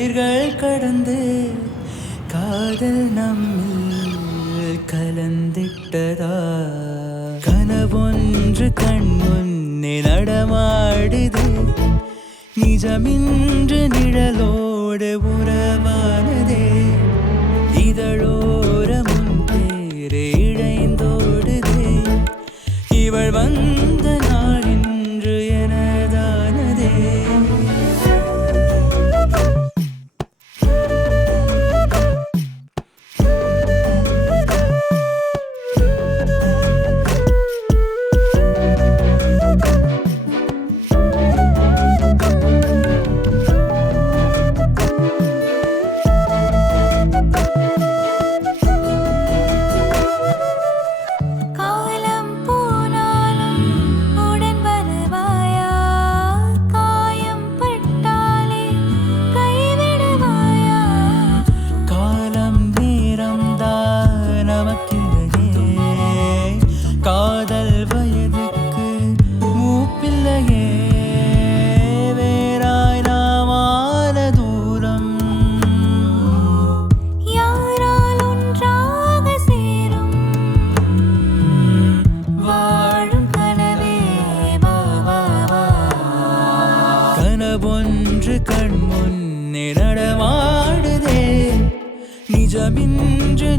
உயிர்கள் கடந்து காதல் நம்மில் கலந்திட்டதா? கனவொன்று கண் முன்னே நடமாடுது. நிஜமின்று நிழலோடு உறவானதே. இதழோ என்று கண் முன்னே நடமாடுதே. நிஜமின்று